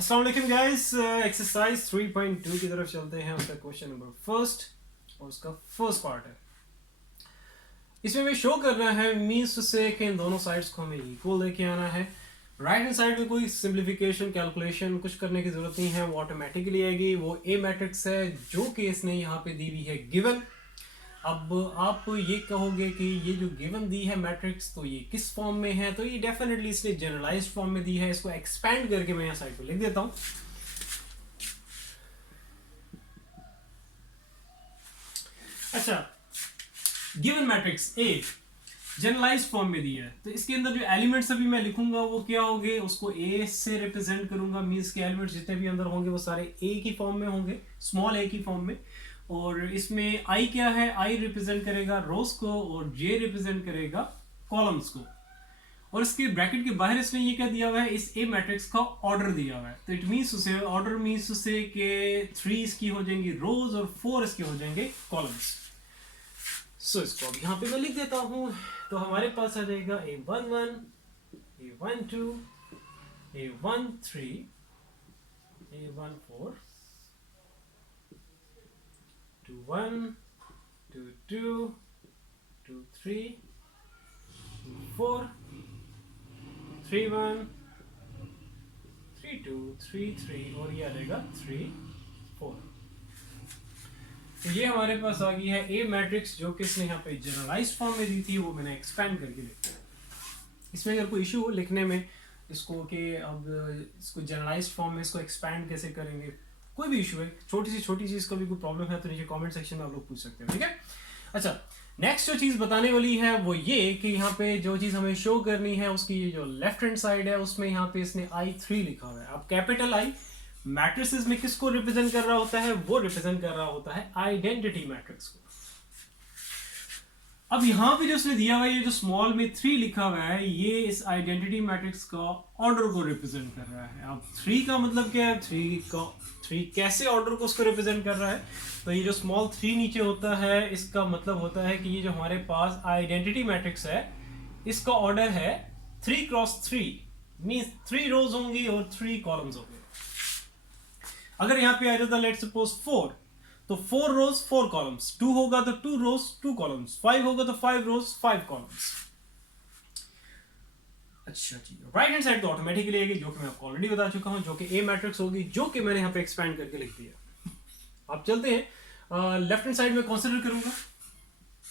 अस्सलाम वालेकुम guys, exercise 3.2 की तरफ चलते हैं। उसका क्वेश्चन नंबर फर्स्ट और उसका फर्स्ट पार्ट है। इसमें हमें शो करना है मीन्स से कि इन दोनों साइड्स को हमें इक्वल लेके आना है। राइट हैंड साइड में कोई सिंप्लीफिकेशन कैलकुलेशन कुछ करने की जरूरत नहीं है, वो ऑटोमेटिकली आएगी। वो ए मैट्रिक्स है जो कि इसने यहाँ पे दी हुई है गिवन। अब आप ये कहोगे कि ये जो गिवन दी है मैट्रिक्स तो ये किस फॉर्म में है, तो ये डेफिनेटली इसने जनरलाइज्ड फॉर्म में दी है। इसको एक्सपैंड करके मैं यहाँ साइड पे लिख देता हूँ। अच्छा, given matrix A generalised form में दिया है, तो इसके अंदर जो एलिमेंट्स अभी मैं लिखूंगा वो क्या होंगे, उसको ए से रिप्रेजेंट करूंगा। मींस के एलिमेंट्स जितने भी अंदर होंगे वो सारे ए की फॉर्म में होंगे, स्मॉल ए की फॉर्म में। और इसमें आई क्या है, आई रिप्रेजेंट करेगा रोज को और जे रिप्रेजेंट करेगा कॉलम्स को। और इसके ब्रैकेट के बाहर इसने ये क्या दिया हुआ है, इस ए मैट्रिक्स का ऑर्डर दिया हुआ है। तो इट मींस उसे ऑर्डर मींस उसे कि 3 इसकी हो जाएंगी रोज और 4 इसके हो जाएंगे कॉलम्स। सो इसको अब यहाँ पे मैं लिख देता हूँ। तो हमारे पास आ जाएगा A11, A12, A13, A14, 21, 22, 23, 24, 31, 32, 33 और ये आ जाएगा 34। तो ये हमारे पास आ गई है ए मैट्रिक्स जो कि इसने यहाँ पे जनरलाइज्ड फॉर्म में दी थी, वो मैंने एक्सपैंड करके लिखा है। इसमें अगर कोई इशू हो लिखने में इसको कि अब इसको जनरलाइज्ड फॉर्म में इसको एक्सपैंड कैसे करेंगे, कोई भी इशू है, छोटी चीज का भी कोई प्रॉब्लम है तो नीचे कमेंट सेक्शन में आप लोग पूछ सकते हैं, ठीक है। अच्छा, नेक्स्ट जो चीज बताने वाली है वो ये कि यहाँ पे जो चीज हमें शो करनी है उसकी ये जो लेफ्ट हैंड साइड है उसमें यहाँ पे इसने I3 लिखा हुआ है। अब कैपिटल आई मैट्रिसेस में किसको रिप्रेजेंट कर रहा होता है, वो रिप्रेजेंट कर रहा होता है आइडेंटिटी मैट्रिक्स को। अब यहां पे जो उसने दिया हुआ है ये जो स्मॉल में 3 लिखा हुआ है, ये इस आइडेंटिटी मैट्रिक्स का ऑर्डर को रिप्रेजेंट कर रहा है। अब 3 का मतलब क्या है, 3 कैसे ऑर्डर को उसको रिप्रेजेंट कर रहा है, तो ये जो स्मॉल 3 नीचे होता है इसका मतलब होता है कि ये जो हमारे पास आइडेंटिटी मैट्रिक्स है इसका ऑर्डर है 3 क्रॉस 3, मींस 3 रोज होंगी और 3 कॉलम्स होंगे। अगर यहाँ पे आ जाता लेट्स सपोज 4, तो 4 रोज 4 कॉलम्स, 2 होगा तो 2 रोज 2 कॉलम्स, 5 होगा तो 5 रोज 5 कॉलम्स। अच्छा जी, राइट हैंड साइड तो ऑटोमेटिकली आएगी जो कि मैं आपको ऑलरेडी बता चुका हूं, जो कि ए मैट्रिक्स होगी, जो कि मैंने यहाँ पे एक्सपैंड करके लिख दिया। आप चलते हैं लेफ्ट हैंड साइड में कंसीडर करूंगा।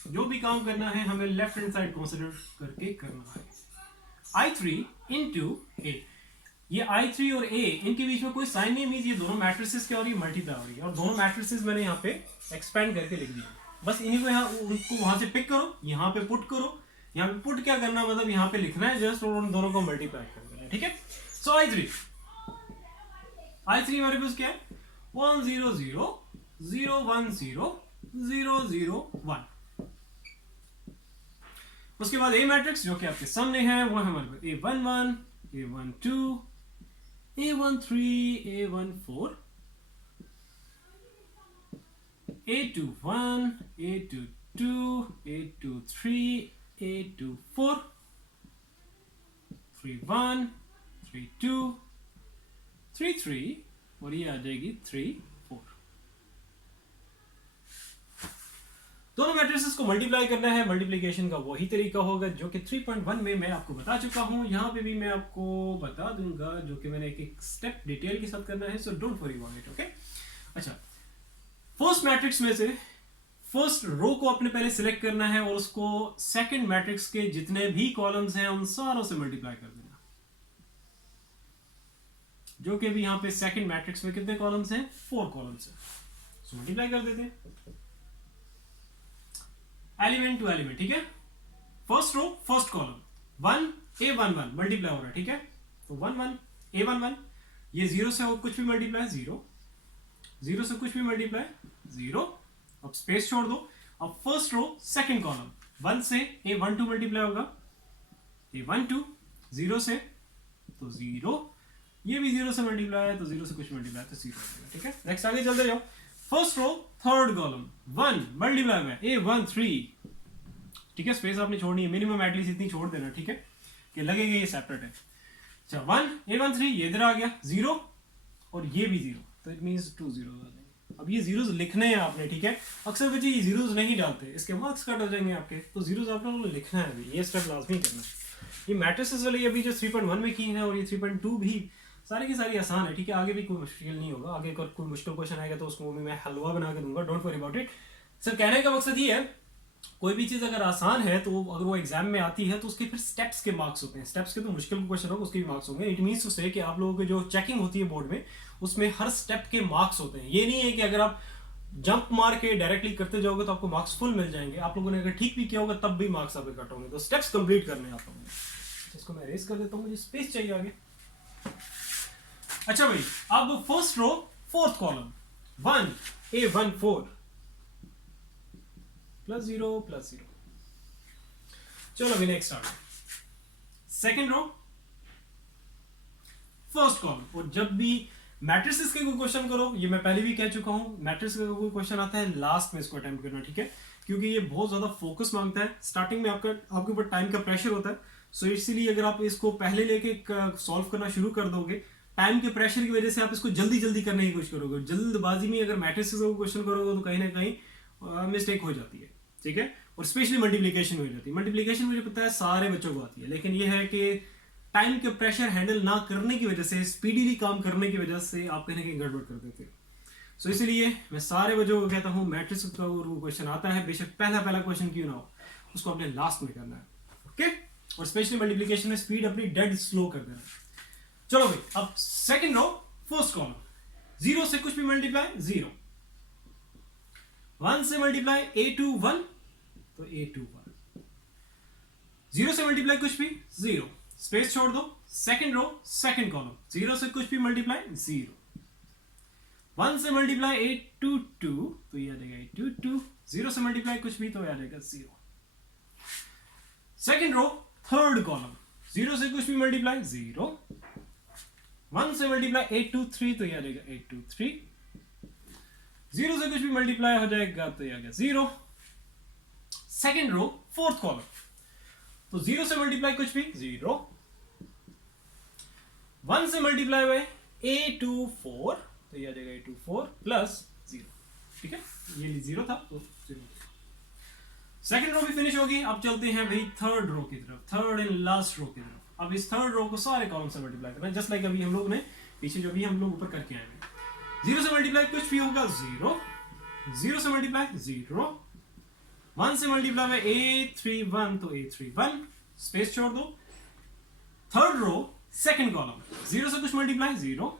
जो भी काम करना है हमें लेफ्ट हैंड साइड कंसीडर करके करना है। I3 इंटू ए, ये I3 और A इनके बीच में कोई साइन नहीं, मींस ये दोनों मैट्रिसेस क्या हो रही है, मल्टीप्लाई हो रही है। और दोनों मैट्रिसेस मैंने यहाँ पे एक्सपेंड करके लिख दिया। बस इन्हीं को यहाँ उनको वहां से पिक करो, यहाँ पे पुट करो। यहाँ पे पुट क्या करना, मतलब यहाँ पे लिखना है जस्ट और उन दोनों को मल्टीप्लाई कर देना है, ठीक है। सो I3 हमारे पास क्या है, 1 0 0 0 1 0 0 0 1। उसके बाद ए मैट्रिक्स जो कि आपके सामने है वो है हमारे पास A11, A12, A13, A14, A21, A22, A23, A24, 31, 32, 33 और ये आ जाएगी 3 4। दोनों मैट्रिसेस को मल्टीप्लाई करना है। मल्टीप्लिकेशन का वही तरीका होगा जो कि 3.1 में मैं आपको बता चुका हूं, यहां पे भी मैं आपको बता दूंगा, जो कि मैंने एक स्टेप डिटेल के साथ करना है, so don't worry about it, okay. अच्छा, फर्स्ट मैट्रिक्स में से फर्स्ट रो को आपने पहले सिलेक्ट करना है और उसको सेकंड मैट्रिक्स के जितने भी कॉलम्स हैं उन सारों से मल्टीप्लाई कर देना। जो कि भी यहां पे सेकंड मैट्रिक्स में कितने कॉलम्स हैं, 4 कॉलम्स हैं, सो मल्टीप्लाई कर देते हैं एलिमेंट टू एलिमेंट, ठीक है। First row first column 1 A11 multiply हो रहा है, ठीक है। तो 1 1 A11, ये 0 से कुछ भी मल्टीप्लाई 0, 0 से कुछ भी मल्टीप्लाई 0, अब स्पेस छोड़ दो। अब फर्स्ट रो सेकंड कॉलम 1 से A12 मल्टीप्लाई होगा, A12 0 से तो 0, ये भी 0 से मल्टीप्लाई है तो 0 से कुछ मल्टीप्लाई तो 0 हो जाएगा, ठीक है। नेक्स्ट आगे चलते जाओ। First row third column 1 multiply में A13, ठीक है, स्पेस आपने छोड़नी है, मिनिमम एटलीस्ट इतनी छोड़ देना, ठीक है, कि लगेगा ये सेपरेट है। अच्छा 1 A13 ये इधर आ गया 0, और ये भी 0, तो इट मीन्स 2 जीरो आ जाएंगे। अब ये जीरोस लिखने हैं आपने, ठीक है। अक्सर बच्चे ये जीरोस नहीं डालते, इसके मार्क्स कट हो जाएंगे आपके, तो जीरोस आप लोगों को लिखना है अभी, ये स्टेप लाजमी करना है। ये मैट्रिसेस वाली अभी जो 3.1 में की है और ये 3.2 भी सारी की सारी आसान है, ठीक है। आगे भी कोई मुश्किल नहीं होगा, आगे कोई मुश्किल क्वेश्चन आएगा तो उसको भी मैं हलवा बना के दूंगा, don't worry about it. Sir कहने का मकसद ये है, कोई भी चीज़ अगर आसान है तो अगर वो एग्जाम में आती है तो उसके फिर स्टेप्स के मार्क्स होते हैं, स्टेप्स के तो मुश्किल क्वेश्चन होगा उसके भी मार्क्स होंगे। इट मीन्स टू से कि आप लोगों की जो चेकिंग होती है बोर्ड में, उसमें हर स्टेप के मार्क्स होते हैं। ये नहीं है कि अगर आप जंप मार के डायरेक्टली करते जाओगे तो आपको मार्क्स फुल मिल जाएंगे, आप लोगों ने अगर ठीक भी किया होगा तब भी मार्क्स आपके कट होंगे। तो स्टेप्स कंप्लीट करने हैं आप लोगों ने। इसको मैं अरेज कर देता हूँ, मुझे स्पेस चाहिए आगे। अच्छा भाई, अब first row fourth column 1 A1 4 +0 +0। चलो अभी नेक्स्ट आ गया सेकेंड रो फर्स्ट कॉलम। और जब भी मैट्रिसेस के कोई क्वेश्चन करो, ये मैं पहले भी कह चुका हूं, मैट्रिक्स का कोई क्वेश्चन आता है लास्ट में इसको अटेम्प्ट करना, ठीक है, क्योंकि ये बहुत ज्यादा फोकस मांगता है। स्टार्टिंग में आपके ऊपर टाइम का प्रेशर होता है, सो इसीलिए अगर आप इसको पहले लेके सॉल्व करना शुरू कर दोगे, टाइम के प्रेशर की वजह से आप इसको जल्दी जल्दी करने की कोशिश करोगे, जल्दबाजी में अगर मैट्रिसेस का क्वेश्चन करोगे तो कहीं ना कहीं मिस्टेक हो जाती है, ठीक है। और स्पेशली मल्टीप्लिकेशन हो जाती है। मल्टीप्लिकेशन मुझे पता है सारे बच्चों को आती है, लेकिन यह है कि टाइम के प्रेशर हैंडल ना करने की वजह से, स्पीडीली काम करने की वजह से आप कहीं ना कहीं गड़बड़ कर देते हो। सो इसीलिए मैं सारे बच्चों को कहता हूँ, मैट्रिक्स का वो क्वेश्चन आता है, बेशक पहला क्वेश्चन क्यों ना हो, उसको अपने लास्ट में करना है, ओके। और स्पेशली मल्टीप्लिकेशन में स्पीड अपनी डेड स्लो कर देना। चलो भाई, अब सेकंड रो फर्स्ट कॉलम, 0 से कुछ भी मल्टीप्लाई 0, 1 से मल्टीप्लाई A2 1 तो A2 1, 0 से मल्टीप्लाई कुछ भी 0, स्पेस छोड़ दो। सेकंड रो सेकंड कॉलम, 0 से कुछ भी मल्टीप्लाई 0, 1 से मल्टीप्लाई A2 2 तो ये आ जाएगा A2 2, 0 से मल्टीप्लाई कुछ भी तो आ जाएगा 0। सेकंड रो थर्ड कॉलम, 0 से कुछ भी मल्टीप्लाई 0, 1 से मल्टीप्लाई A2 3 तो ये आ जाएगा A2 3, 0 से कुछ भी मल्टीप्लाई हो जाएगा तो ये आ गया 0। सेकेंड रो फोर्थ कॉलम, तो 0 से मल्टीप्लाई कुछ भी 0, 1 से मल्टीप्लाई बाय A2 4 तो ये आ जाएगा A2 4 प्लस 0, ठीक है, ये 0 था तो 0। सेकेंड रो भी फिनिश होगी। अब चलते हैं भाई थर्ड रो की तरफ, थर्ड एंड लास्ट रो की तरफ। अब इस थर्ड रो को सारे कॉलम से मल्टीप्लाई करना है, जस्ट लाइक अभी हम लोग ने पीछे जो भी हम लोग ऊपर करके आए हैं। 0 से मल्टीप्लाई कुछ भी होगा 0, 0 से मल्टीप्लाई 0, 1 से मल्टीप्लाई में A3 1 तो A3 1, स्पेस छोड़ दो। थर्ड रो सेकंड कॉलम, 0 से कुछ मल्टीप्लाई 0,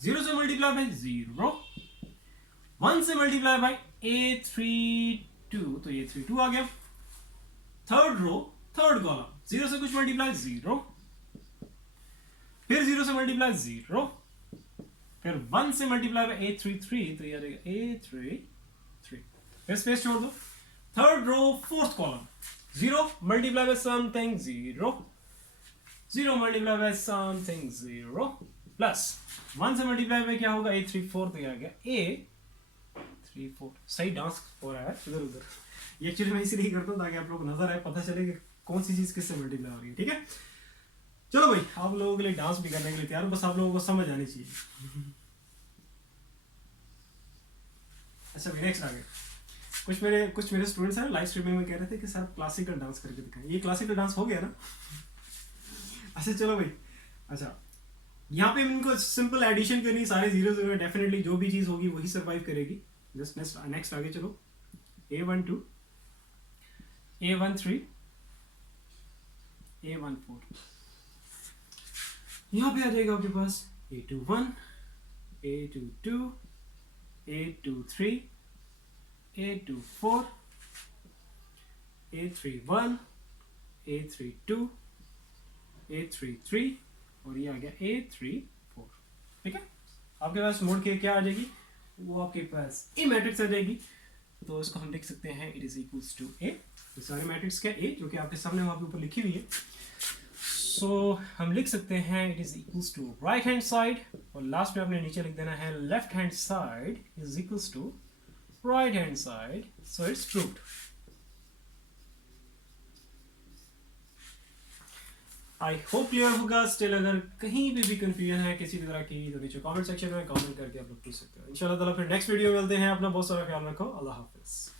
0 से मल्टीप्लाई बाय 0, 1 से मल्टीप्लाई बाय A3 2 तो A3 2 आ गया। थर्ड रो थर्ड कॉलम, 0 से कुछ मल्टीप्लाई 0, फिर 0 से मल्टीप्लाई 0, फिर 1 से मल्टीप्लाई बाय A3 3 तो ये आ जाएगा A3 3, फिर स्पेस छोड़ दो। Third row fourth column, 0 multiply by something 0, 0 multiply by something 0 plus 1 से मल्टीप्लाई बाय क्या होगा A3 4 तो ये आ गया A3 4। सही डांस हो रहा है इधर उधर, ये एक्चुअली मैं इसलिए करता हूँ ताकि आप लोग को नजर आए, पता चले कि कौन सी चीज किससे मल्टीप्लाई हो रही है, ठीक है। चलो भाई, आप लोगों के लिए डांस भी करने के लिए तैयार हूं, बस आप लोगों को समझ आनी चाहिए। अच्छा भाई नेक्स्ट आ गया। कुछ मेरे स्टूडेंट्स हैं लाइव स्ट्रीमिंग में कह रहे थे कि सर क्लासिकल डांस करके दिखाएं। ये क्लासिकल डांस हो गया ना। अच्छा चलो भाई, अच्छा यहाँ पे इनको सिंपल एडिशन करनी, सारे जीरोस में डेफिनेटली जो भी चीज होगी वही सरवाइव करेगी। जस्ट नेक्स्ट आगे चलो, A1 2, A1 3, A1 4, यहाँ पे आ जाएगा आपके पास A2 1, A2 2, A2 3, A2 4, A3 1, A3 2, A3 3 और ये आ गया A3 4, ठीक है। आपके पास मोड के क्या आ जाएगी, वो आपके पास ए मैट्रिक्स आ जाएगी। तो इसको हम लिख सकते हैं इट इज इक्वल्स टू ए, तो सारे मैट्रिक्स क्या ए जो कि आपके सामने वहां पे ऊपर लिखी हुई है। सो हम लिख सकते हैं it is equals to right hand side, और लास्ट में आपने नीचे लिख देना है left hand side is equals to right hand side, so it's proved. I hope clear होगा। स्टिल अगर कहीं पे भी कंफ्यूजन है किसी भी तरह की तो नीचे कमेंट सेक्शन में कमेंट करके आप लोग पूछ सकते हो। इंशाल्लाह ताला फिर नेक्स्ट वीडियो मिलते हैं। अपना बहुत सारा ख्याल रखो। अल्लाह हाफिज़।